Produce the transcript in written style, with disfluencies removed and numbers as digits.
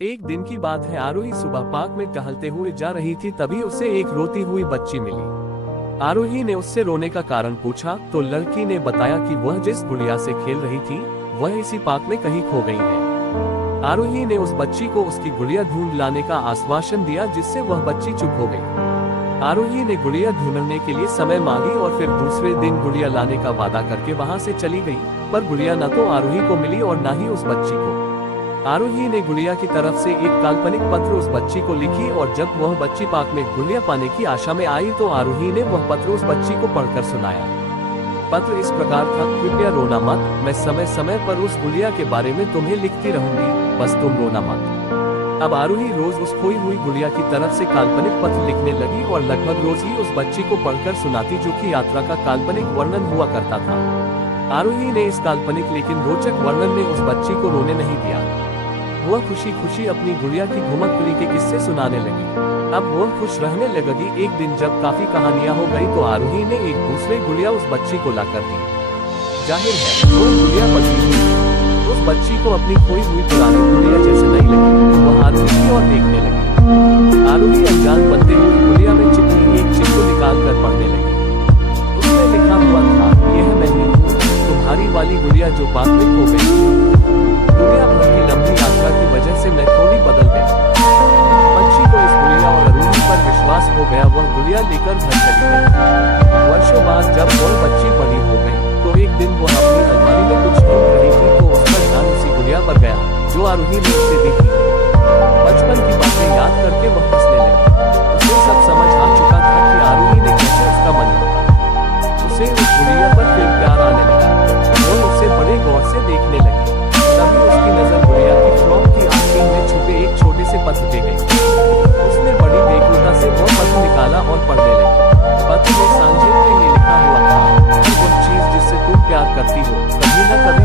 एक दिन की बात है, आरोही सुबह पार्क में टहलते हुए जा रही थी, तभी उसे एक रोती हुई बच्ची मिली। आरोही ने उससे रोने का कारण पूछा तो लड़की ने बताया कि वह जिस गुड़िया से खेल रही थी वह इसी पार्क में कहीं खो गई है। आरोही ने उस बच्ची को उसकी गुड़िया ढूंढ लाने का आश्वासन दिया, जिससे वह बच्ची चुप हो गई। आरोही ने गुड़िया ढूंढने के लिए समय मांगी और फिर दूसरे दिन गुड़िया लाने का वादा करके वहां से चली गई, पर गुड़िया न तो आरोही को मिली और न ही उस बच्ची को। आरोही ने गुड़िया की तरफ से एक काल्पनिक पत्र उस बच्ची को लिखी और जब वह बच्ची पार्क में गुड़िया पाने की आशा में आई तो आरोही ने वह पत्र उस बच्ची को पढ़कर सुनाया। पत्र इस प्रकार था, कृपया रोना मत, मैं समय समय पर उस गुड़िया के बारे में तुम्हें लिखती रहूंगी, बस तुम रोना मत। अब आरोही रोज उस खोई हुई गुड़िया की तरफ से काल्पनिक पत्र लिखने लगी और लगभग रोज ही उस बच्ची को पढ़कर सुनाती, जो कि यात्रा का काल्पनिक वर्णन हुआ करता था। आरोही ने इस काल्पनिक लेकिन रोचक वर्णन ने उस बच्ची को रोने नहीं दिया। वह खुशी खुशी अपनी गुड़िया की घुमकपुरी के किस्से सुनाने लगी। अब वह खुश रहने लगी। एक दिन जब काफी कहानियां हो गई तो आरोही ने एक दूसरे गुड़िया उस बच्ची को लाकर दी। जाहिर है वो गुड़िया पसंद हुई। उस बच्ची को अपनी खोई हुई पुरानी गुड़िया जैसे नहीं लगी। वह आती थी और देखने लगी। आरोही अनजान बनते हुए गुड़िया में चिपकी एक चिट को निकाल कर पढ़ने लगी। उसमें लिखा हुआ था, यह मैं ही हूँ, तुम्हारी वाली गुड़िया जो पार्क में खो गई। दुनिया भर की लंबी यात्रा की वजह से मैं थोड़ी बदल गई। पंछी को इस गुड़िया और आरोही पर विश्वास हो गया। वह गुड़िया लेकर घर चली गई। वर्षों बाद जब वह बच्ची बड़ी हो गई तो एक दिन वह अपनी अलमारी में कुछ ढूंढ रही थी तो उसका ध्यान उसी गुड़िया पर गया जो आरोही ने उसे दी थी। बचपन की बातें याद करके वह हंसने लगी। उसे सब समझ आ चुका था कि आरोही ने कैसे उसका मन लिया। उसे उस गुड़िया पर फिर प्यार आने लगा। वह उसे बड़े गौर से देखने लगी। तभी उसकी नजर गुड़िया की फ्रॉक की आस्तीन में छुपे एक छोटे से पत्र पे गई। उसने बड़ी बेखुदा से वो पत्र निकाला और पढ़ने लगी। पत्र में सांझे में ये लिखा हुआ था, वह चीज जिससे तुम प्यार करती हो कभी न कभी